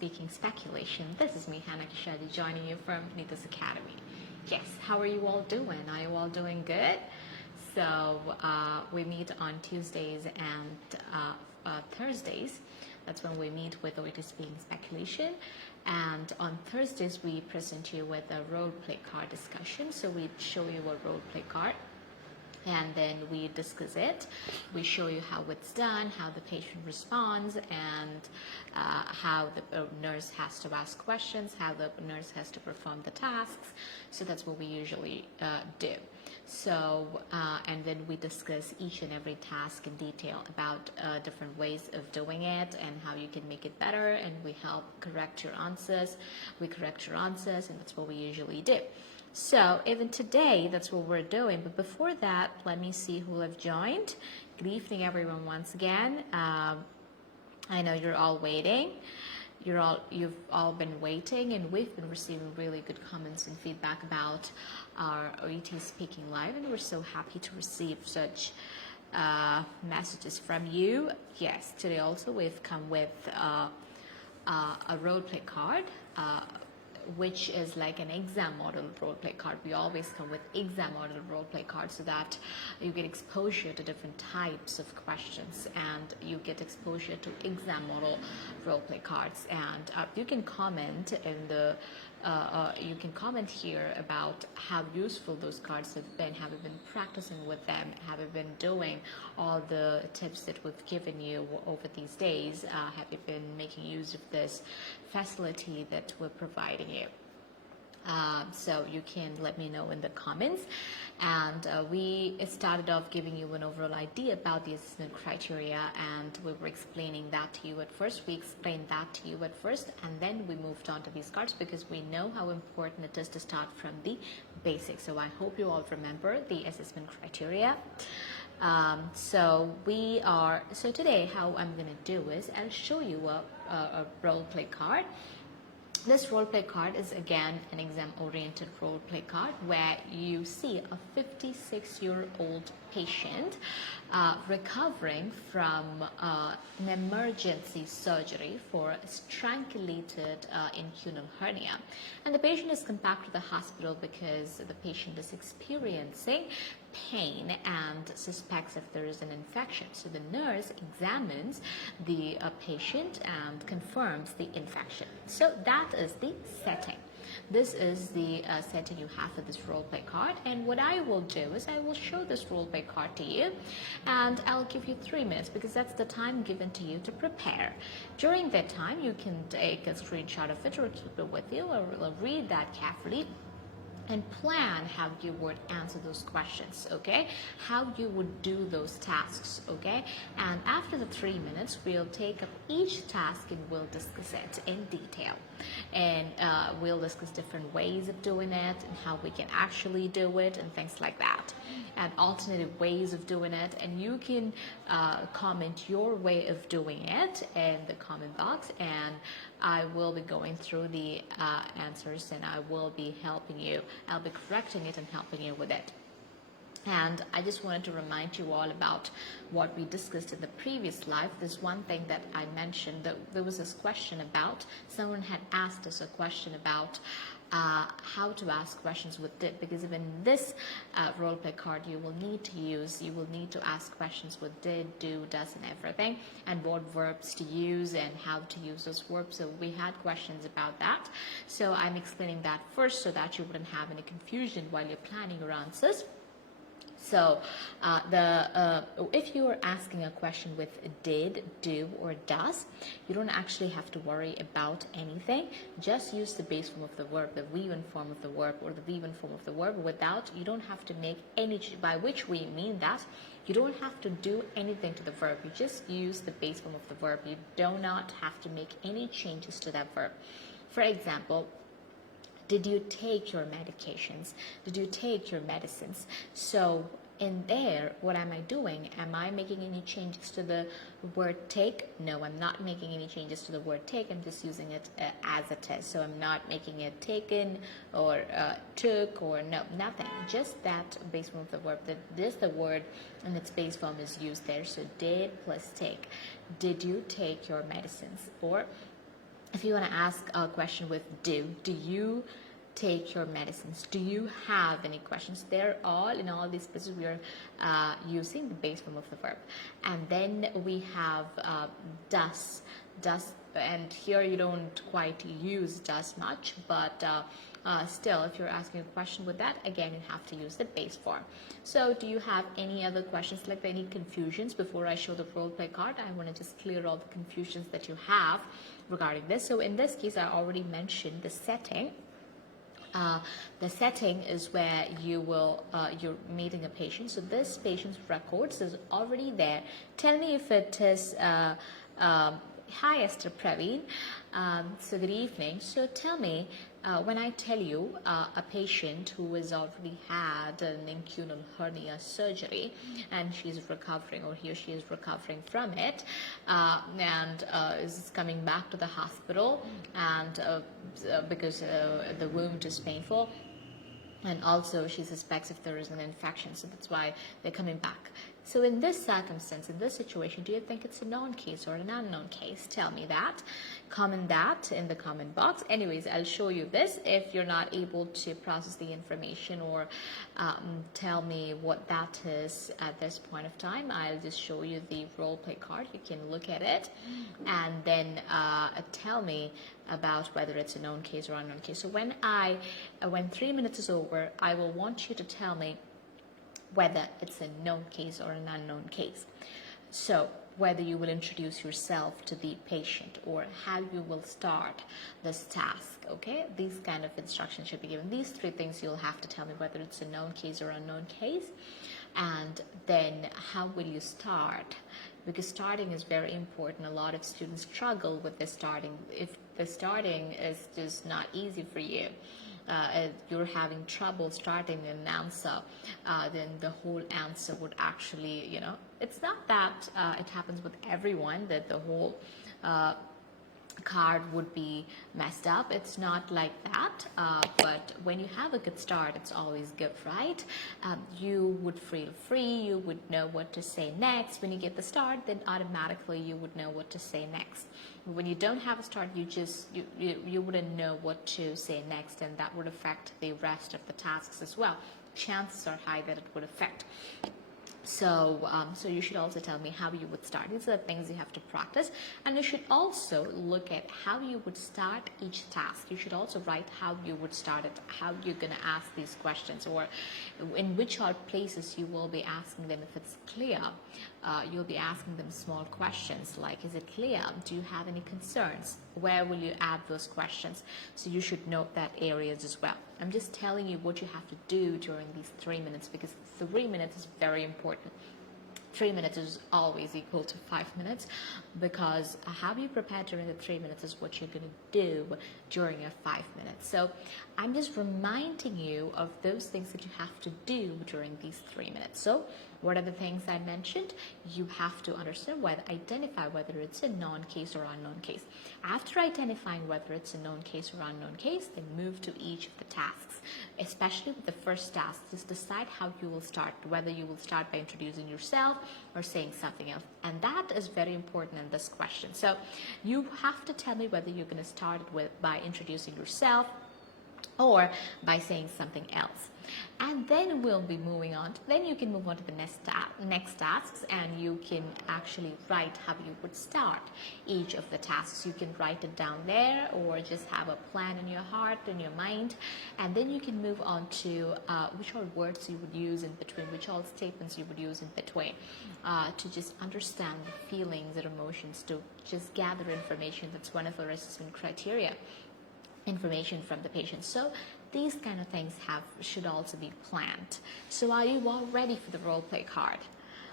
Speaking Speculation. This is me, 𝐻𝐿 𝐀𝐻 joining you from Neethus Academy. Yes, how are you all doing? Are you all doing good? So we meet on Tuesdays and Thursdays. That's when we meet with OET Speaking Speculation. And on Thursdays, we present you with a role play card discussion. So we show you a role play card, and then we discuss it. We show you how it's done, how the patient responds, and how the nurse has to ask questions, how the nurse has to perform the tasks. So that's what we usually do. So, and then we discuss each and every task in detail about different ways of doing it and how you can make it better, and we help correct your answers. We correct your answers, and that's what we usually do. So even today, that's what we're doing. But before that, let me see who have joined. Good evening, everyone, once again. I know you're all waiting. You've all been waiting, and we've been receiving really good comments and feedback about our OET Speaking Live, and we're so happy to receive such messages from you. Yes, today also we've come with a role play card, which is like an exam model role play card. We always come with exam model role play cards so that you get exposure to different types of questions, and you get exposure to exam model role play cards. And you can comment in the you can comment here about how useful those cards have been. Have you been practicing with them? Have you been doing all the tips that we've given you over these days? Have you been making use of this facility that we're providing you? So you can let me know in the comments. And we started off giving you an overall idea about the assessment criteria, and we were explaining that to you at first. We explained that to you at first, and then we moved on to these cards because we know how important it is to start from the basics. So I hope you all remember the assessment criteria. So today how I'm going to do is I'll show you a role play card. This role play card is again an exam-oriented role play card where you see a 56-year-old patient recovering from an emergency surgery for strangulated inguinal hernia. And the patient is come back to the hospital because the patient is experiencing pain and suspects if there is an infection. So the nurse examines the patient and confirms the infection. So that is the setting. This is the setting you have for this role play card, and what I will do is I will show this role play card to you, and I'll give you 3 minutes because that's the time given to you to prepare. During that time, you can take a screenshot of it or keep it with you, or read that carefully and plan how you would answer those questions, okay? How you would do those tasks, okay? And after the 3 minutes, we'll take up each task and we'll discuss it in detail. And we'll discuss different ways of doing it and how we can actually do it and things like that. And alternative ways of doing it. And you can comment your way of doing it in the comment box, and I will be going through the answers, and I will be helping you. I'll be correcting it and helping you with it. And I just wanted to remind you all about what we discussed in the previous live. There's one thing that I mentioned, that there was this question about, someone had asked us a question about how to ask questions with did, because even this role play card you will need to ask questions with did, do, does, and everything, and what verbs to use and how to use those verbs. So we had questions about that. So I'm explaining that first so that you wouldn't have any confusion while you're planning your answers. So if you are asking a question with did, do, or does, you don't actually have to worry about anything. Just use the base form of the verb, the V1 form of the verb, or the V1 form of the verb. You don't have to make any, by which we mean that you don't have to do anything to the verb. You just use the base form of the verb. You do not have to make any changes to that verb. For example, did you take your medications? Did you take your medicines? So in there, what am I doing? Am I making any changes to the word take? No, I'm not making any changes to the word take. I'm just using it as it is. So I'm not making it taken or took or no, nothing. Just that base form of the verb. The word and its base form is used there. So did plus take. Did you take your medicines? Or if you want to ask a question with do you take your medicines? Do you have any questions? They're all in all these places we are using the base form of the verb. And then we have does, and here you don't quite use does much, but still, if you're asking a question with that, again, you have to use the base form. So do you have any other questions, like any confusions before I show the role play card? I want to just clear all the confusions that you have regarding this. So in this case, I already mentioned the setting. The setting is where you will you're meeting a patient. So this patient's records is already there. Tell me if it is hi Esther Praveen. So good evening. So tell me, when I tell you a patient who has already had an inguinal hernia surgery and she's recovering, or he or she is recovering from it, and is coming back to the hospital, and because the wound is painful, and also she suspects if there is an infection, so that's why they're coming back. So in this circumstance, in this situation, do you think it's a known case or an unknown case? Tell me that. Comment that in the comment box. Anyways, I'll show you this. If you're not able to process the information or tell me what that is at this point of time, I'll just show you the role play card. You can look at it and then tell me about whether it's a known case or unknown case. So when 3 minutes is over, I will want you to tell me whether it's a known case or an unknown case. So whether you will introduce yourself to the patient or how you will start this task, okay? These kind of instructions should be given. These three things you'll have to tell me whether it's a known case or unknown case. And then how will you start? Because starting is very important. A lot of students struggle with the starting. If the starting is just not easy for you, you're having trouble starting an answer, then the whole answer would actually, it's not that it happens with everyone that the whole card would be messed up. It's not like that, but when you have a good start, it's always good, right? You would feel free, you would know what to say next. When you get the start, then automatically you would know what to say next. When you don't have a start, you wouldn't know what to say next, and that would affect the rest of the tasks as well. Chances are high that it would affect. So you should also tell me how you would start. These are the things you have to practice. And you should also look at how you would start each task. You should also write how you would start it, how you're going to ask these questions, or in which are places you will be asking them. If it's clear, you'll be asking them small questions like, is it clear? Do you have any concerns? Where will you add those questions? So you should note that areas as well. I'm just telling you what you have to do during these 3 minutes, because 3 minutes is very important. 3 minutes is always equal to 5 minutes, because how you prepare during the 3 minutes is what you're going to do during your 5 minutes. So I'm just reminding you of those things that you have to do during these 3 minutes. So what are the things I mentioned? You have to understand identify whether it's a known case or unknown case. After identifying whether it's a known case or unknown case, then move to each of the tasks. Especially with the first task, just decide how you will start, whether you will start by introducing yourself or saying something else. And that is very important in this question. So you have to tell me whether you're going to start by introducing yourself or by saying something else. And then we'll be moving on. Then you can move on to the next tasks, and you can actually write how you would start each of the tasks. You can write it down there, or just have a plan in your heart, in your mind, and then you can move on to which are words you would use in between, which all statements you would use in between, to just understand the feelings and emotions, to just gather information. That's one of our assessment criteria. Information from the patient. So these kind of things should also be planned. So are you all ready for the role play card?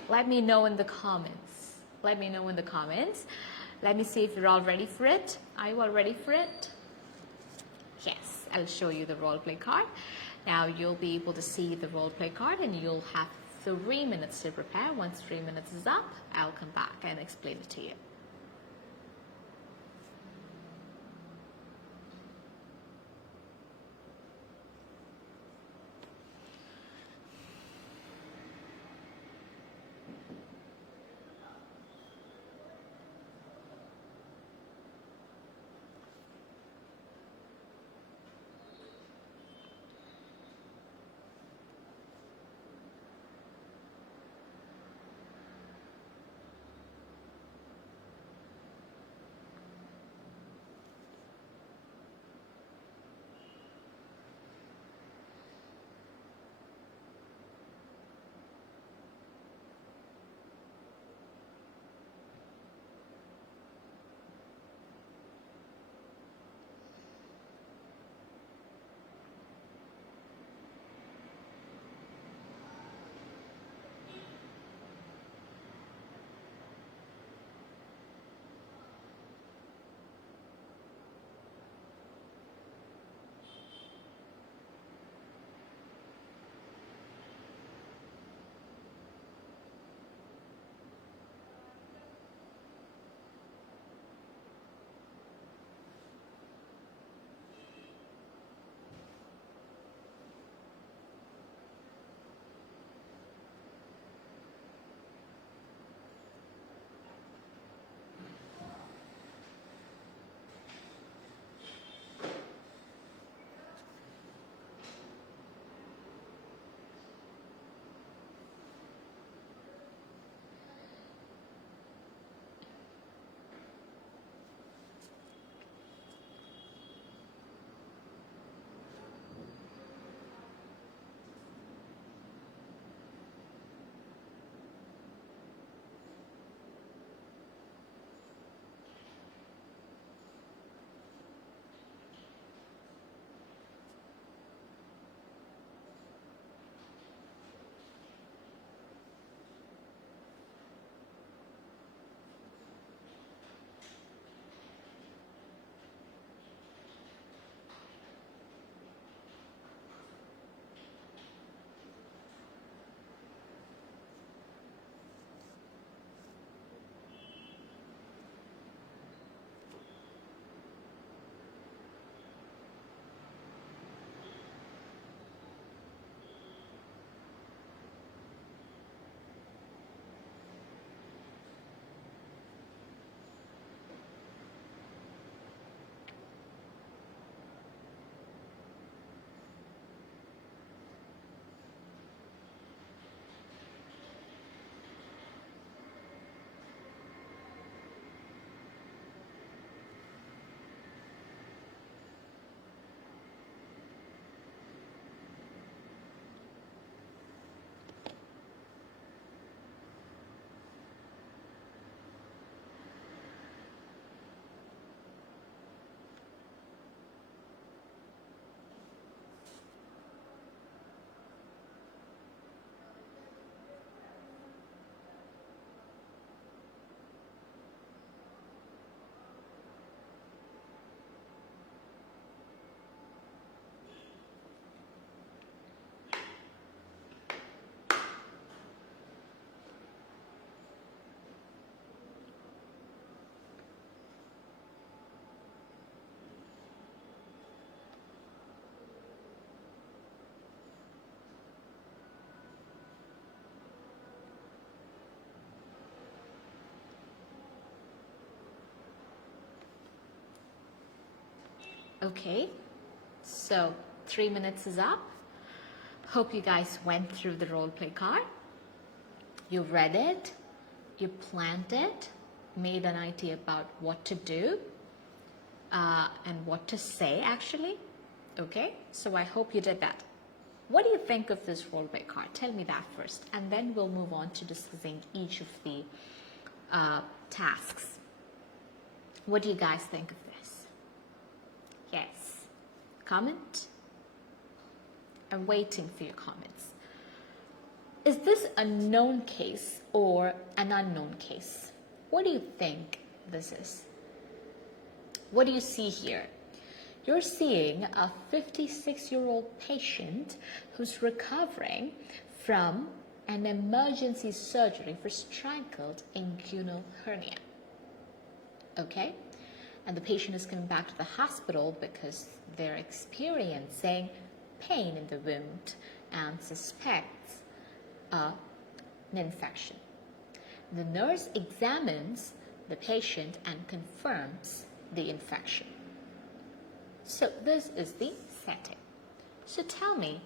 Let me know in the comments. Let me know in the comments. Let me see if you're all ready for it. Are you all ready for it? Yes, I'll show you the role play card. Now you'll be able to see the role play card, and you'll have 3 minutes to prepare. Once 3 minutes is up, I'll come back and explain it to you. Okay, so 3 minutes is up. Hope you guys went through the role play card. You read it, you planned it, made an idea about what to do and what to say actually. Okay, so I hope you did that. What do you think of this role play card? Tell me that first, and then we'll move on to discussing each of the tasks. What do you guys think of this? Yes. Comment? I'm waiting for your comments. Is this a known case or an unknown case? What do you think this is? What do you see here? You're seeing a 56-year-old patient who's recovering from an emergency surgery for strangled inguinal hernia. Okay? And the patient is coming back to the hospital because they're experiencing pain in the wound and suspects an infection. The nurse examines the patient and confirms the infection. So this is the setting. So tell me,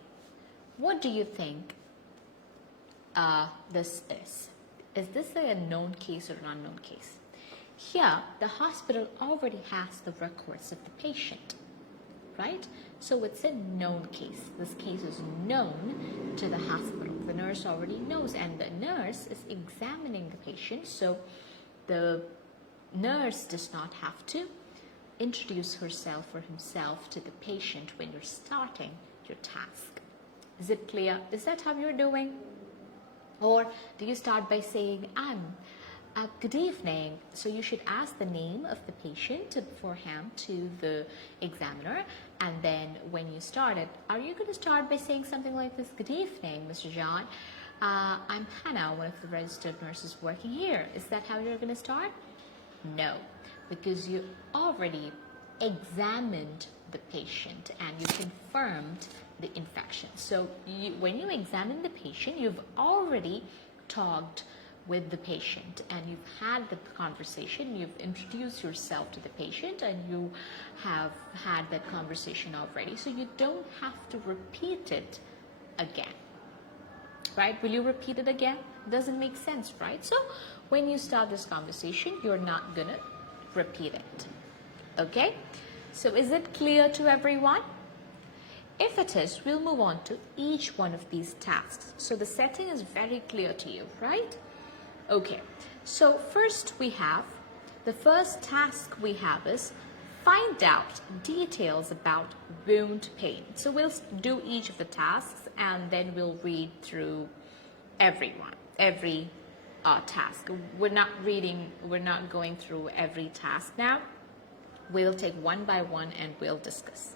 what do you think this is? Is this a known case or an unknown case? Here, the hospital already has the records of the patient, right? So it's a known case. This case is known to the hospital. The nurse already knows, and the nurse is examining the patient, so the nurse does not have to introduce herself or himself to the patient when you're starting your task. Is it clear? Is that how you're doing? Or do you start by saying, good evening? So you should ask the name of the patient beforehand to the examiner, and then when you start it, are you going to start by saying something like this? Good evening, Mr. John. I'm Hannah, one of the registered nurses working here. Is that how you're going to start? No, because you already examined the patient and you confirmed the infection. So when you examine the patient, you've already talked with the patient and you've had the conversation, you've introduced yourself to the patient, and you have had that conversation already. So you don't have to repeat it again, right? Will you repeat it again? Doesn't make sense, right? So when you start this conversation, you're not gonna repeat it. Okay? So is it clear to everyone? If it is, we'll move on to each one of these tasks. So the setting is very clear to you, right? Okay. So first we have, the first task we have is find out details about wound pain. So we'll do each of the tasks and then we'll read through every task. We're not going through every task now. We'll take one by one and we'll discuss.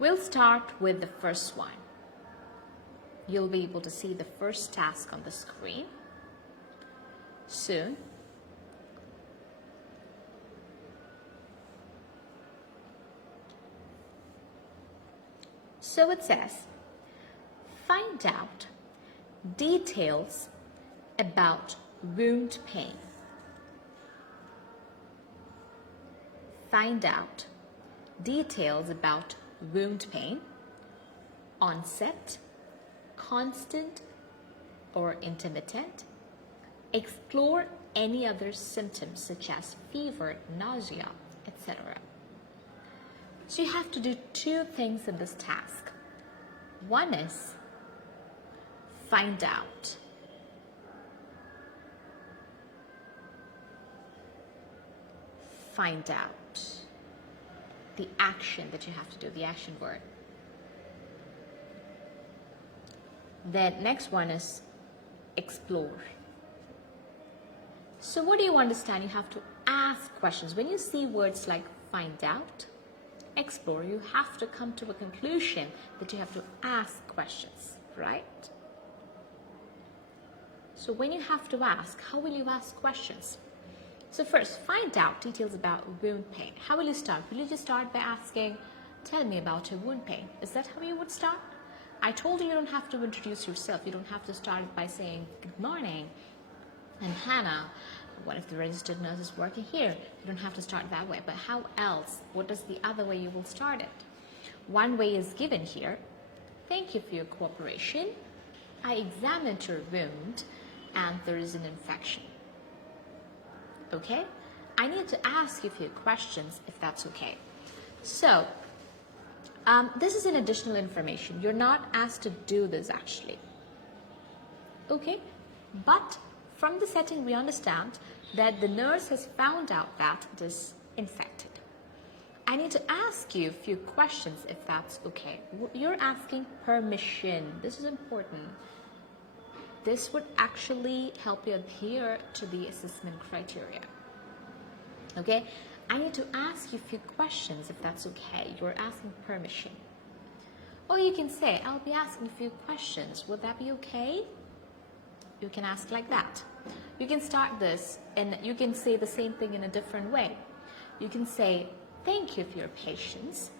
We'll start with the first one. You'll be able to see the first task on the screen soon. So it says, find out details about wound pain. Find out details about wound pain, onset, constant or intermittent. Explore any other symptoms such as fever, nausea, etc. So you have to do two things in this task. One is find out. Find out the action that you have to do, the action word. The next one is explore. So what do you understand? You have to ask questions. When you see words like find out, explore, you have to come to a conclusion that you have to ask questions, right? So when you have to ask, how will you ask questions? So first, find out details about wound pain. How will you start? Will you just start by asking, tell me about your wound pain? Is that how you would start? I told you don't have to introduce yourself. You don't have to start by saying, good morning, I'm Hannah. What if the registered nurse is working here? You don't have to start that way, but how else? What is the other way you will start it? One way is given here. Thank you for your cooperation. I examined your wound and there is an infection. Okay? I need to ask you a few questions if that's okay. So, this is an additional information. You're not asked to do this actually. Okay? But from the setting, we understand that the nurse has found out that it is infected. I need to ask you a few questions if that's okay. You're asking permission. This is important. This would actually help you adhere to the assessment criteria. Okay? I need to ask you a few questions if that's okay. You're asking permission. Or you can say, I'll be asking a few questions. Would that be okay? You can ask like that. You can start this and you can say the same thing in a different way. You can say, thank you for your patience.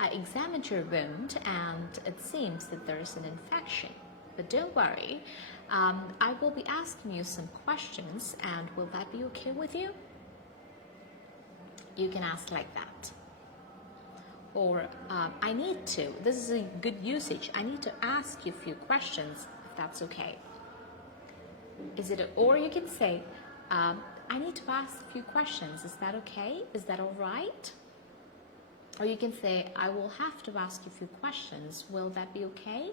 I examined your wound and it seems that there is an infection. But don't worry, I will be asking you some questions and will that be okay with you? You can ask like that. Or I need to, this is a good usage, I need to ask you a few questions if that's okay. Or you can say, I need to ask a few questions. Is that okay? Is that all right? Or you can say, I will have to ask you a few questions. Will that be okay?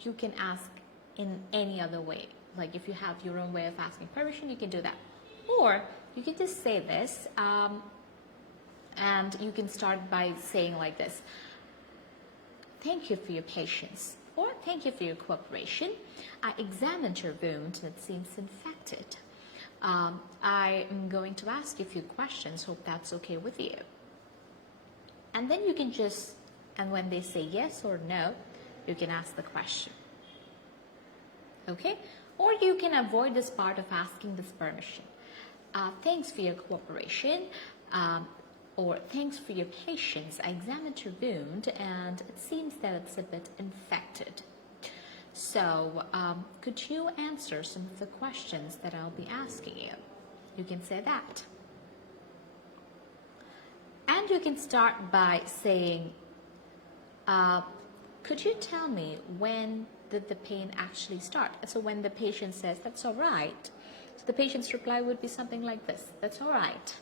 You can ask in any other way. Like if you have your own way of asking permission, you can do that. Or you can just say this, and you can start by saying like this. Thank you for your patience. Or thank you for your cooperation. I examined your wound and it seems infected. I am going to ask you a few questions. Hope that's okay with you. And then you can just, and when they say yes or no, you can ask the question. Okay? Or you can avoid this part of asking this permission. Thanks for your cooperation. Or thanks for your patience. I examined your wound and it seems that it's a bit infected. So could you answer some of the questions that I'll be asking you? You can say that. And you can start by saying, could you tell me when did the pain actually start? So when the patient says, that's all right, so the patient's reply would be something like this, that's all right.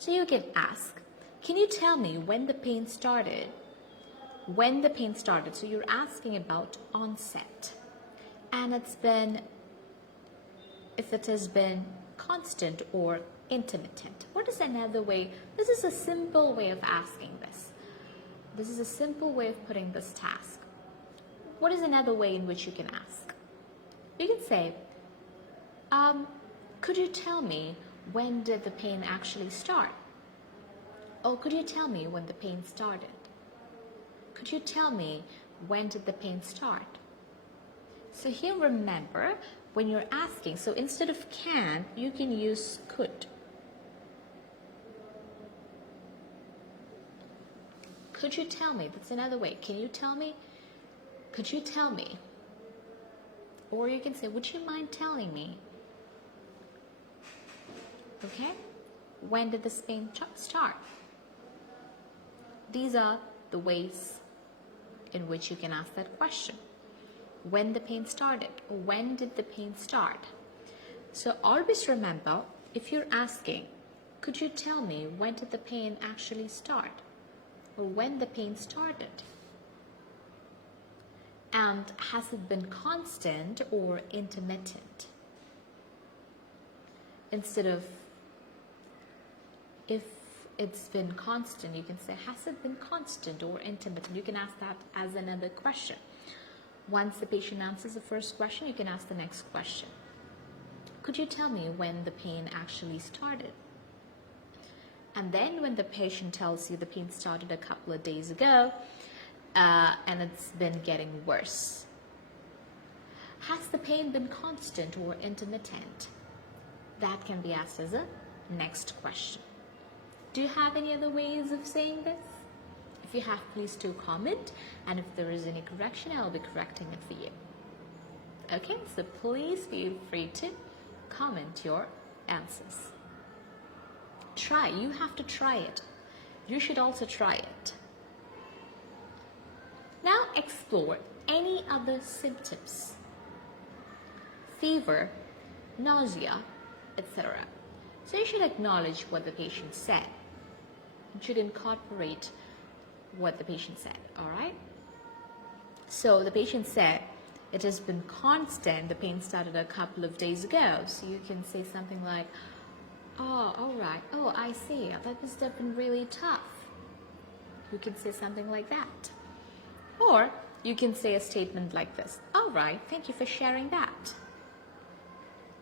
So you can ask, can you tell me when the pain started? When the pain started. So you're asking about onset. And it's been, if it has been constant or intermittent. What is another way? This is a simple way of asking this. This is a simple way of putting this task. What is another way in which you can ask? You can say, could you tell me when did the pain actually start? Or could you tell me when the pain started? Could you tell me when did the pain start? So here remember, when you're asking, so instead of can, you can use could. Could you tell me? That's another way. Can you tell me? Could you tell me? Or you can say, would you mind telling me? Okay? When did this pain start? These are the ways in which you can ask that question. When the pain started, or when did the pain start? So always remember, if you're asking, could you tell me when did the pain actually start? Or when the pain started? And has it been constant or intermittent? Instead of, if it's been constant, you can say, has it been constant or intermittent? You can ask that as another question. Once the patient answers the first question, you can ask the next question. Could you tell me when the pain actually started? And then when the patient tells you the pain started a couple of days ago, and it's been getting worse. Has the pain been constant or intermittent? That can be asked as a next question. Do you have any other ways of saying this? If you have, please do comment, and if there is any correction, I'll be correcting it for you. Okay, so please feel free to comment your answers. Try. You have to try it. You should also try it. Now explore any other symptoms. Fever, nausea, etc. So you should acknowledge what the patient said. You should incorporate what the patient said, all right? So the patient said, it has been constant, the pain started a couple of days ago. So you can say something like, oh, all right, oh, I see, that must have been really tough. You can say something like that. Or you can say a statement like this, all right, thank you for sharing that.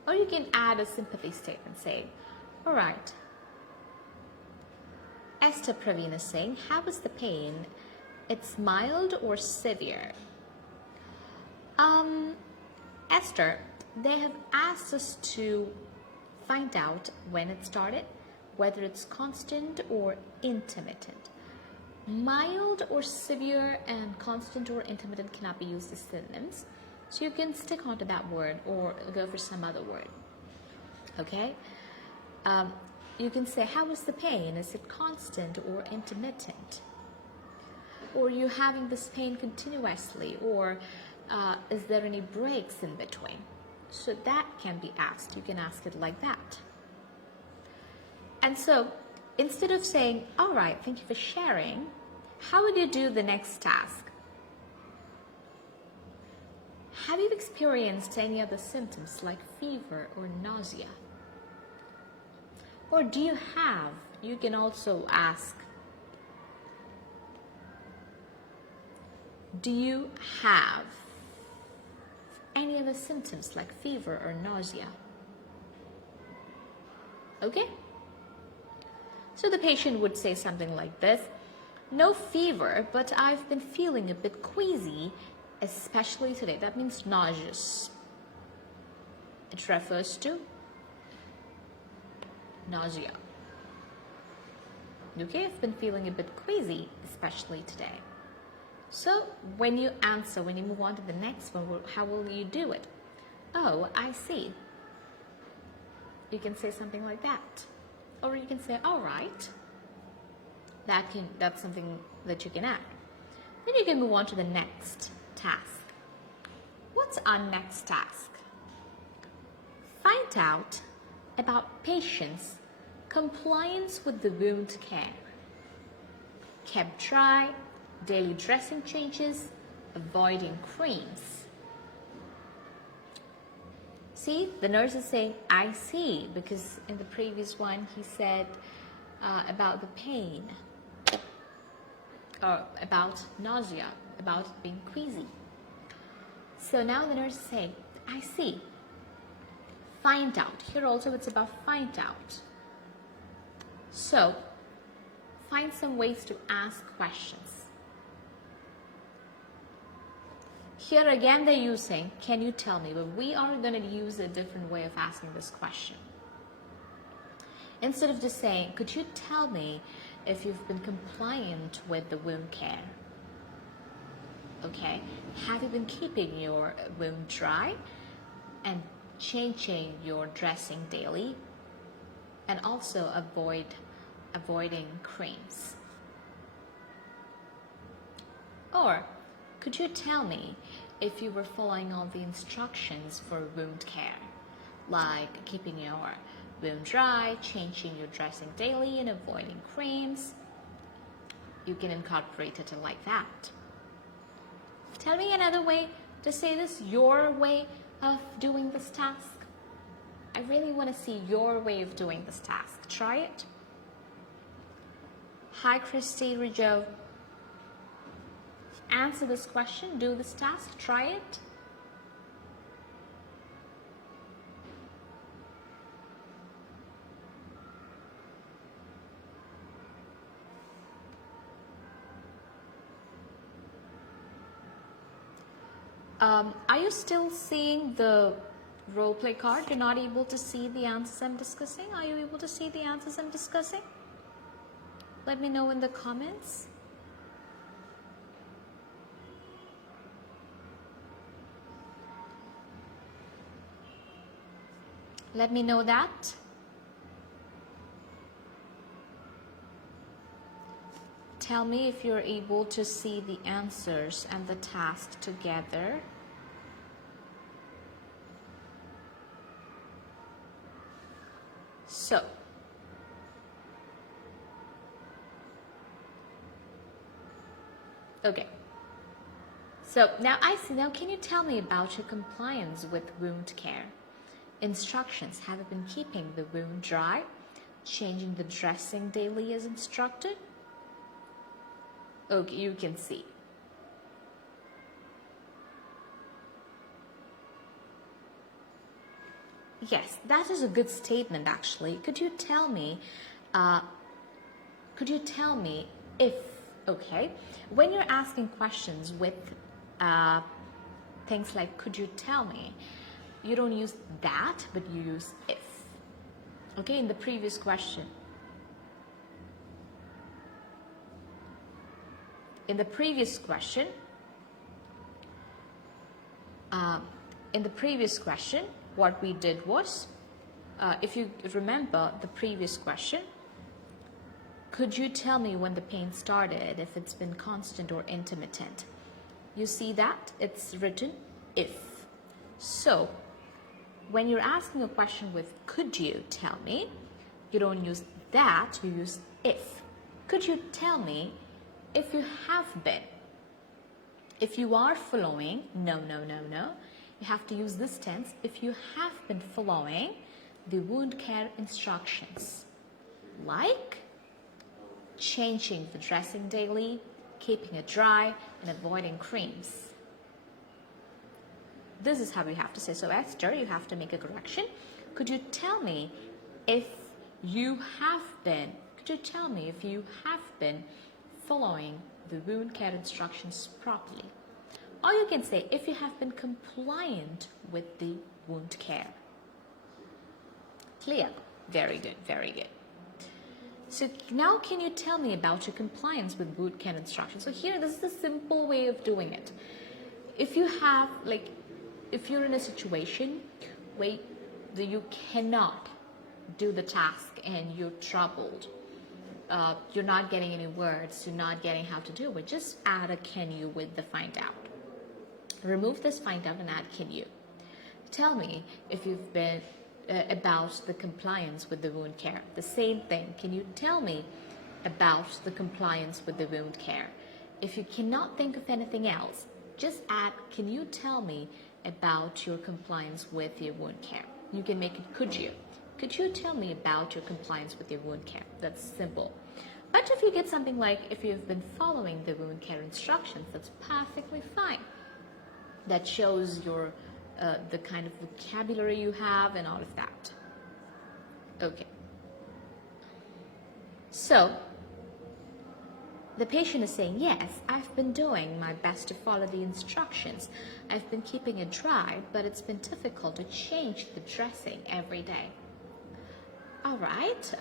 Or you can add a sympathy statement saying, all right, 𝐻𝐿 is saying, how is the pain? It's mild or severe? Esther, they have asked us to find out when it started, whether it's constant or intermittent. Mild or severe and constant or intermittent cannot be used as synonyms. So you can stick onto that word or go for some other word. Okay? You can say, how is the pain? Is it constant or intermittent? Or are you having this pain continuously? Or is there any breaks in between? So that can be asked. You can ask it like that. And so instead of saying, all right, thank you for sharing, how would you do the next task? Have you experienced any other symptoms like fever or nausea? Or do you have? You can also ask, do you have any other symptoms like fever or nausea? Okay? So the patient would say something like this, no fever, but I've been feeling a bit queasy, especially today. That means nauseous. It refers to nausea. Okay, I've been feeling a bit queasy, especially today. So when you answer, when you move on to the next one, how will you do it? Oh, I see. You can say something like that. Or you can say, all right. That's something that you can add. Then you can move on to the next task. What's our next task? Find out about patients' compliance with the wound care. Kept dry, daily dressing changes, avoiding creams. See, the nurse is saying, I see, because in the previous one he said about the pain, or about nausea, about being queasy. So now the nurse is saying, I see. Find out. Here also it's about find out. So, find some ways to ask questions. Here again they're using, can you tell me? But we are going to use a different way of asking this question. Instead of just saying, could you tell me if you've been compliant with the wound care? Okay, have you been keeping your wound dry and changing your dressing daily, and also avoiding creams? Or could you tell me if you were following all the instructions for wound care, like keeping your wound dry, changing your dressing daily, and avoiding creams? You can incorporate it like that. Tell me another way to say this, your way of doing this task. I really want to see your way of doing this task. Try it. Hi, Christy, Rijo. Answer this question, do this task, try it. Are you still seeing the role play card? You're not able to see the answers I'm discussing? Are you able to see the answers I'm discussing? Let me know in the comments. Let me know that. Tell me if you're able to see the answers and the task together. So, okay. So now I see, now can you tell me about your compliance with wound care? Instructions, have you been keeping the wound dry? Changing the dressing daily as instructed? Okay, you can see. Yes, that is a good statement actually. Could you tell me if, okay, when you're asking questions with things like could you tell me, you don't use that, but you use if. Okay, in the previous question. In the previous question, what we did was, if you remember the previous question, could you tell me when the pain started, if it's been constant or intermittent? You see that? It's written if. So, when you're asking a question with could you tell me, you don't use that, you use if. Could you tell me if you have been? If you are following, no. You have to use this tense. If you have been following the wound care instructions, like changing the dressing daily, keeping it dry, and avoiding creams. This is how you have to say. So Esther, you have to make a correction. Could you tell me if you have been, following the wound care instructions properly? Or you can say if you have been compliant with the wound care. Clear? Very good, very good. So now can you tell me about your compliance with wound care instructions? So here, this is a simple way of doing it. If you have, if you're in a situation where you cannot do the task and you're troubled, you're not getting any words, you're not getting how to do it, just add a can you with the find out. Remove this find out and add can you. Tell me if you've been about the compliance with the wound care. The same thing. Can you tell me about the compliance with the wound care? If you cannot think of anything else, just add, can you tell me about your compliance with your wound care? You can make it could you. Could you tell me about your compliance with your wound care? That's simple. But if you get something like, if you've been following the wound care instructions, that's perfectly fine. That shows your the kind of vocabulary you have and all of that. Okay. So, the patient is saying, yes, I've been doing my best to follow the instructions. I've been keeping it dry, but it's been difficult to change the dressing every day. All right.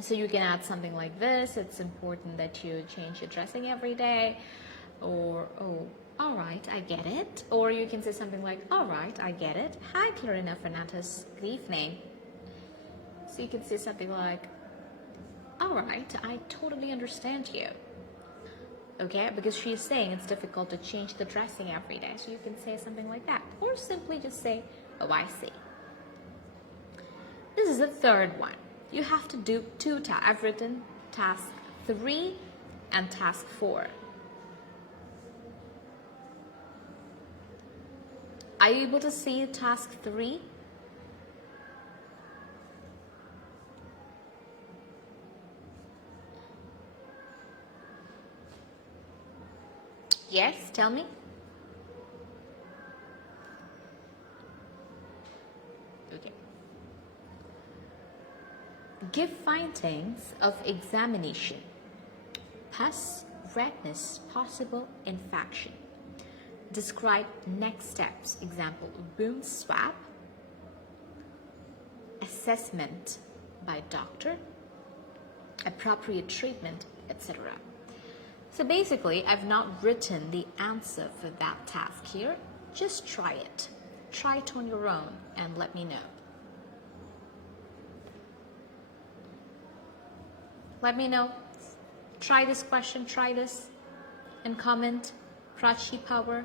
So you can add something like this. It's important that you change your dressing every day. Or, oh, all right, I get it. Or you can say something like, all right, I get it. Hi, Clarina Fernandez. Good evening. So you can say something like, all right, I totally understand you. Okay, because she's saying it's difficult to change the dressing every day. So you can say something like that. Or simply just say, oh, I see. This is the third one. You have to do two tasks. I've written task 3 and task 4. Are you able to see task 3? Yes, tell me. Okay. Give findings of examination. Pus, redness, possible infection. Describe next steps. Example, wound swab, assessment by doctor, appropriate treatment, etc. So basically, I've not written the answer for that task here. Just try it. Try it on your own and let me know. Let me know. Try this question, try this, and comment. 𝗁𝐶 power.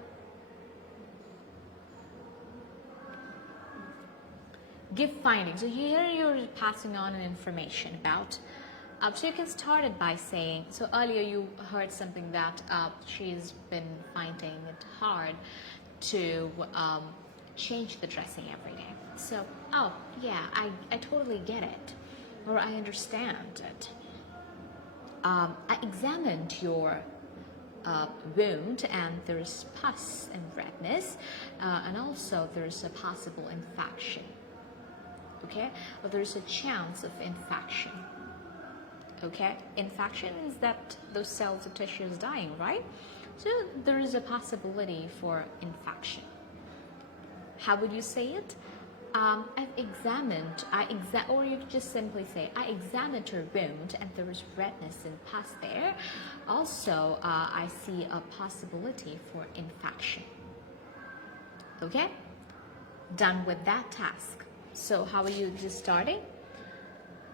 Give findings. So here you're passing on an information about. So you can start it by saying, so earlier you heard something that she's been finding it hard to change the dressing every day. So, oh yeah, I totally get it, or I understand it. I examined your wound, and there's pus and redness, and also there's a possible infection. Okay, but there's a chance of infection. Okay, infection means that those cells or tissue is dying, right? So there is a possibility for infection. How would you say it? I've examined, or you could just simply say, I examined her wound and there is redness and pus there. Also, I see a possibility for infection. Okay? Done with that task. So how are you just starting?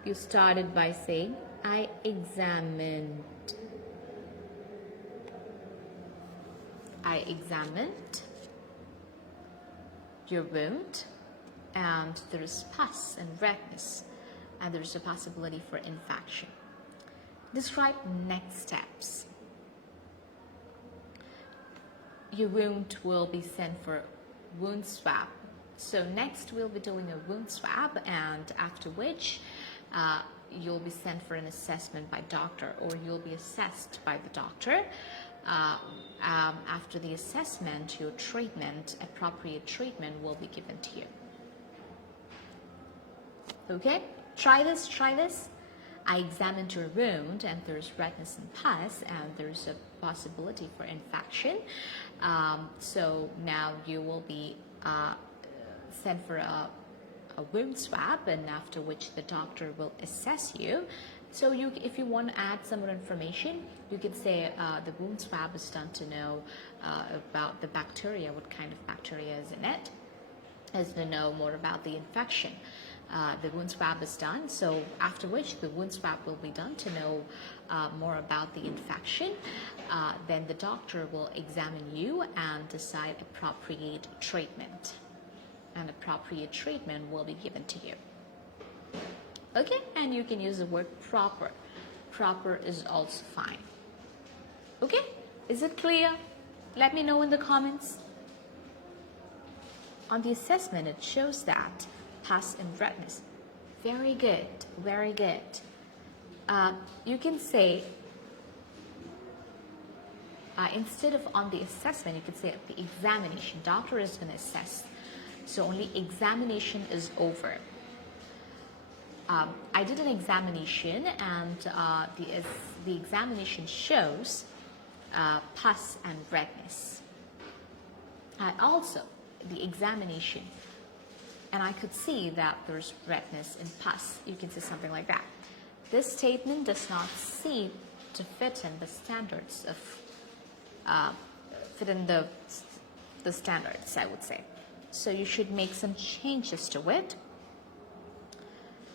You started by saying, I examined your wound, and there is pus and redness, and there is a possibility for infection. Describe next steps. Your wound will be sent for wound swab. So next we'll be doing a wound swab, and after which you'll be sent for an assessment by doctor, or you'll be assessed by the doctor. After the assessment, your treatment, appropriate treatment, will be given to you. Okay, try this, try this. I examined your wound, and there's redness and pus, and there's a possibility for infection. So now you will be sent for a wound swab, and after which the doctor will assess you. So if you want to add some more information, you can say the wound swab is done to know about the bacteria, what kind of bacteria is in it, is to know more about the infection. The wound swab is done, so after which the wound swab will be done to know more about the infection. Then the doctor will examine you and decide appropriate treatment. And appropriate treatment will be given to you. Okay, and you can use the word proper. Proper is also fine. Okay, is it clear? Let me know in the comments. On the assessment, it shows that pus and redness. Very good, very good. You can say, instead of on the assessment, you could say the examination. Doctor is going to assess. So only examination is over. I did an examination, and the examination shows pus and redness. Also, the examination, and I could see that there's redness and pus. You can say something like that. This statement does not seem to fit in the standards of the standards, I would say. So you should make some changes to it.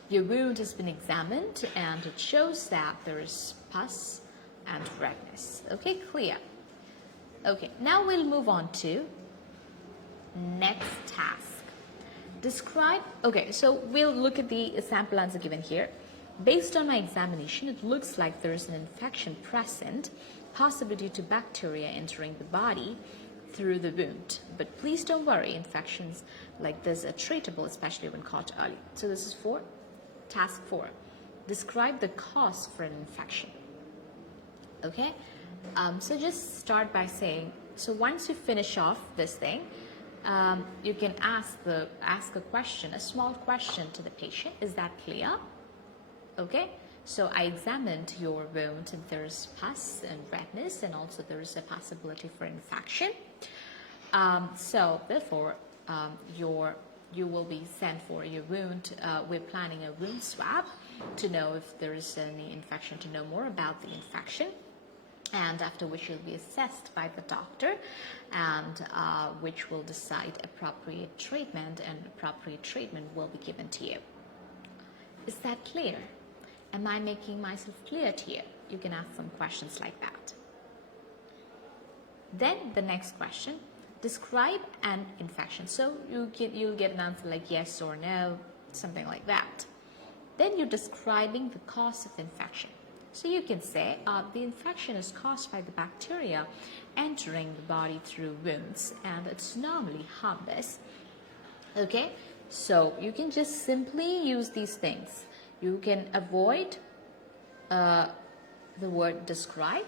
Your wound has been examined, and it shows that there is pus and redness. Okay, clear. Okay, now we'll move on to next task. Describe, okay, so we'll look at the sample answer given here. Based on my examination, it looks like there is an infection present, possibly due to bacteria entering the body through the wound. But please don't worry, infections like this are treatable, especially when caught early. So this is for task 4. Describe the cause for an infection. Okay, so just start by saying, so once you finish off this thing, you can ask a question, a small question to the patient. Is that clear? Okay, so I examined your wound, and there's pus and redness, and also there is a possibility for infection. So therefore, you will be sent for your wound. We're planning a wound swab to know if there is any infection, to know more about the infection. and after which you'll be assessed by the doctor, and which will decide appropriate treatment, and appropriate treatment will be given to you. Is that clear? Am I making myself clear to you? You can ask some questions like that. Then the next question, describe an infection. So you'll get an answer like yes or no, something like that. Then you're describing the cause of infection. So you can say the infection is caused by the bacteria entering the body through wounds, and it's normally harmless. Okay, so you can just simply use these things. You can avoid the word describe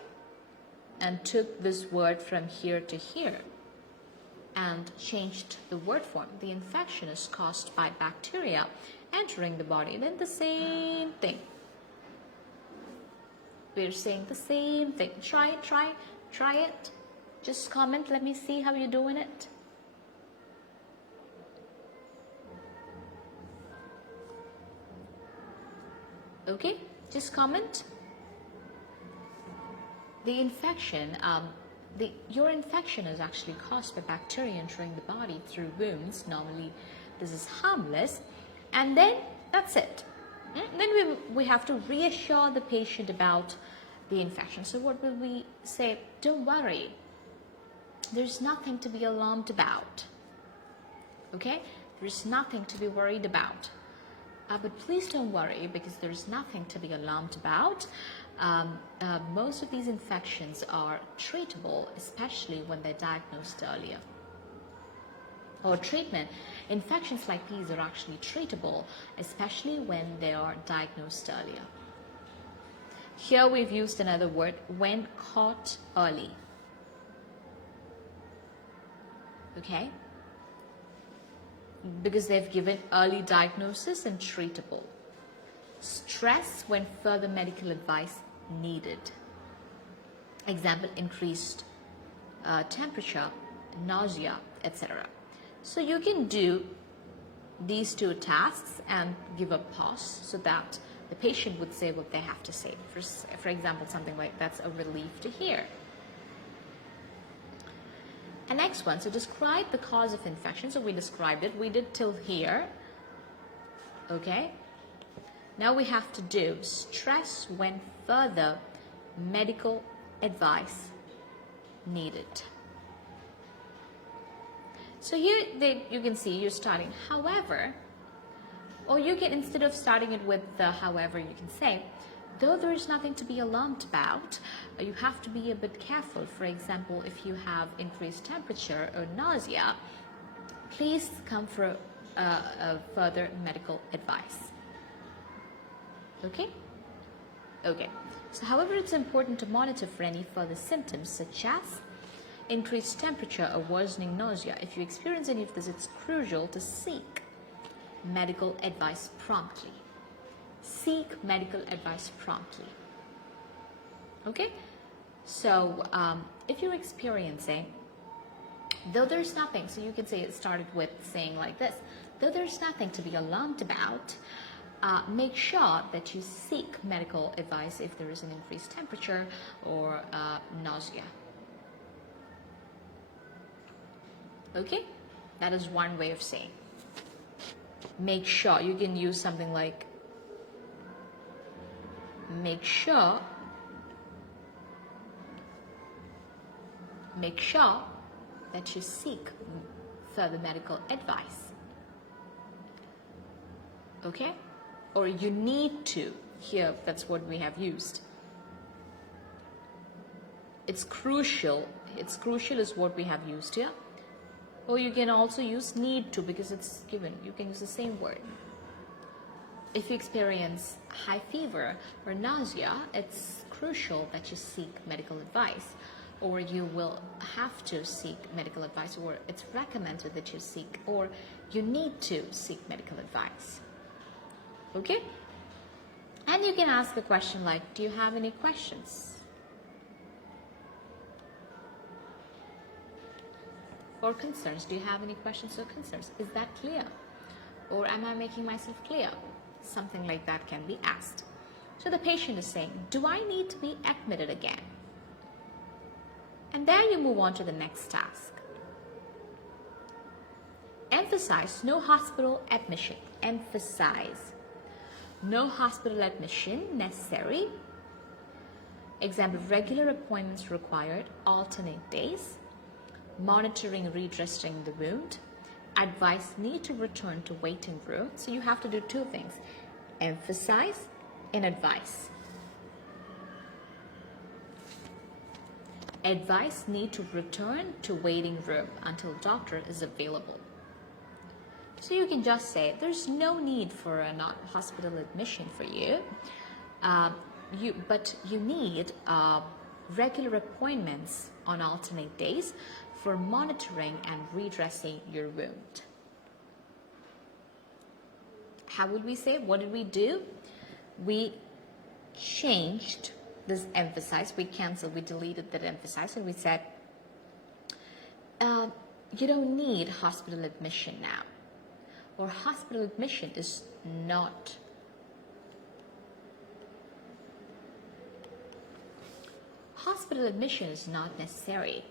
and took this word from here to here and changed the word form. The infection is caused by bacteria entering the body. Then the same thing. We're saying the same thing. Try it. Just comment. Let me see how you're doing it. Okay, just comment. The infection, your infection is actually caused by bacteria entering the body through wounds. Normally, this is harmless, and then that's it. Then we have to reassure the patient about the infection. So what will we say? Don't worry. There's nothing to be alarmed about. Okay? There's nothing to be worried about. But please don't worry, because there's nothing to be alarmed about. Most of these infections are treatable, especially when they're diagnosed earlier. Or treatment, infections like these are actually treatable, especially when they are diagnosed earlier. Here we've used another word, when caught early. Okay? Because they've given early diagnosis and treatable. Stress when further medical advice needed. Example, increased temperature, nausea, etc. So you can do these two tasks and give a pause so that the patient would say what they have to say. For example, something like that's a relief to hear. And next one, so describe the cause of infection. So we described it. We did till here. Okay. Now we have to do stress when further medical advice needed. So here you can see you're starting however, or you can, instead of starting it with the however, you can say, though there is nothing to be alarmed about, you have to be a bit careful. For example, if you have increased temperature or nausea, please come for further medical advice. Okay? Okay. So however, it's important to monitor for any further symptoms such as increased temperature or worsening nausea. If you experience any of this, it's crucial to seek medical advice promptly. Seek medical advice promptly. Okay? So if you're experiencing, though there's nothing, so you can say it started with saying like this, though there's nothing to be alarmed about, make sure that you seek medical advice if there is an increased temperature or nausea. Okay? That is one way of saying. Make sure. You can use something like, make sure that you seek further medical advice. Okay? Or you need to. Here, that's what we have used. It's crucial. It's crucial is what we have used here. Or you can also use need to, because it's given. You can use the same word. If you experience high fever or nausea, it's crucial that you seek medical advice, or you will have to seek medical advice, or it's recommended that you seek, or you need to seek medical advice. Okay? And you can ask a question like, do you have any questions? Or concerns. Do you have any questions or concerns? Is that clear? Or am I making myself clear? Something like that can be asked. So the patient is saying, do I need to be admitted again? And then you move on to the next task. Emphasize no hospital admission. Emphasize no hospital admission necessary. Example, regular appointments required, alternate days, monitoring redressing the wound, advice need to return to waiting room. So you have to do two things, emphasize and advise. Advice need to return to waiting room until doctor is available. So you can just say there's no need for a hospital admission for you, but you need regular appointments on alternate days for monitoring and redressing your wound. How would we say? What did we do? We changed this emphasize. We canceled, we deleted that emphasize, and we said, you don't need hospital admission now. Or hospital admission is not. Hospital admission is not necessary,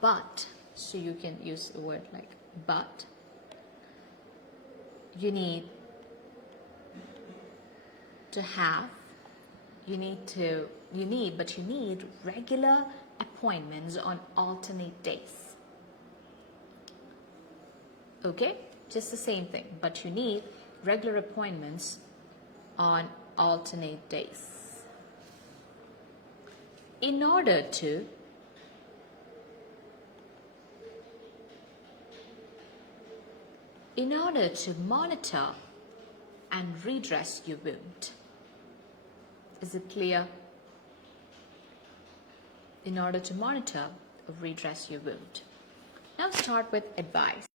but, so you can use a word like but, you need regular appointments on alternate days. Okay? Just the same thing, but you need regular appointments on alternate days. In order to monitor and redress your wound. Is it clear? In order to monitor or redress your wound. Now start with advice.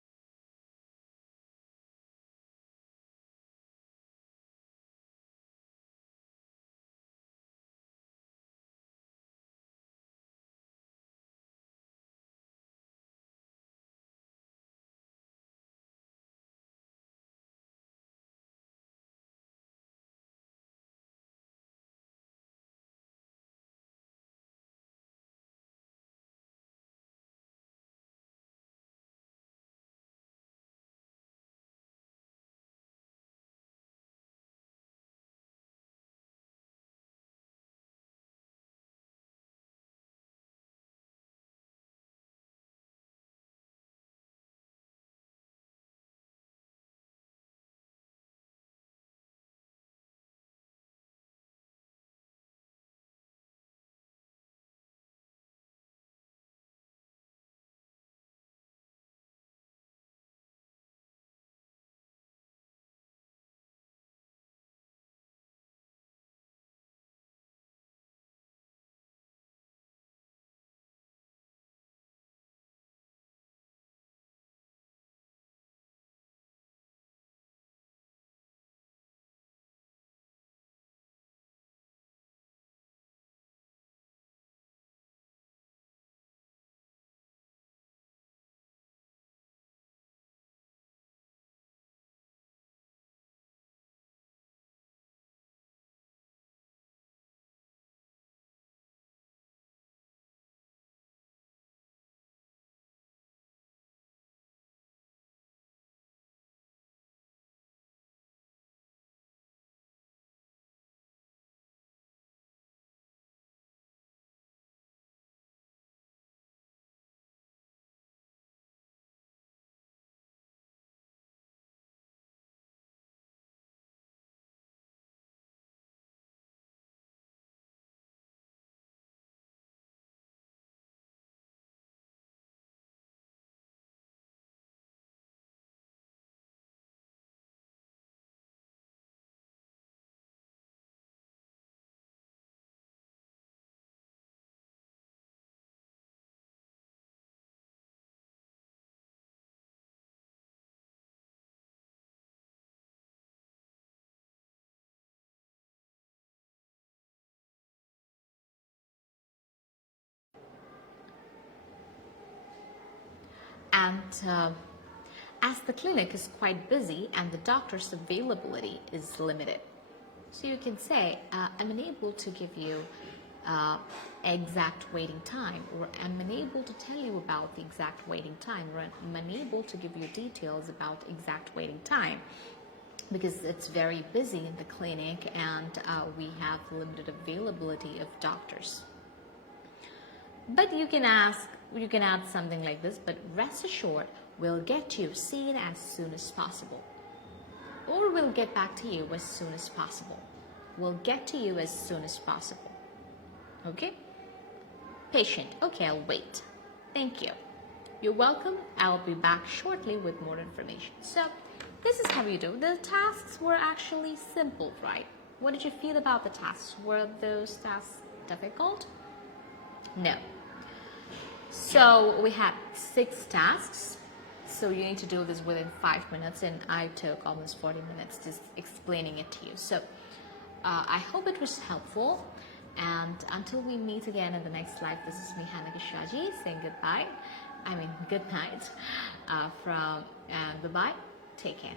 And as the clinic is quite busy and the doctor's availability is limited, so you can say, I'm unable to give you exact waiting time, or I'm unable to tell you about the exact waiting time, or I'm unable to give you details about exact waiting time, because it's very busy in the clinic and we have limited availability of doctors. But you can add something like this, but rest assured, we'll get you seen as soon as possible. Or we'll get back to you as soon as possible. We'll get to you as soon as possible. Okay? Patient, okay, I'll wait. Thank you. You're welcome. I'll be back shortly with more information. So, this is how you do. The tasks were actually simple, right? What did you feel about the tasks? Were those tasks difficult? No. So, we had 6 tasks. So you need to do this within 5 minutes, and I took almost 40 minutes just explaining it to you. So I hope it was helpful, and until we meet again in the next live, this is me, 𝐻𝐻𝐾𝐻 saying goodbye. Good night from goodbye. Take care.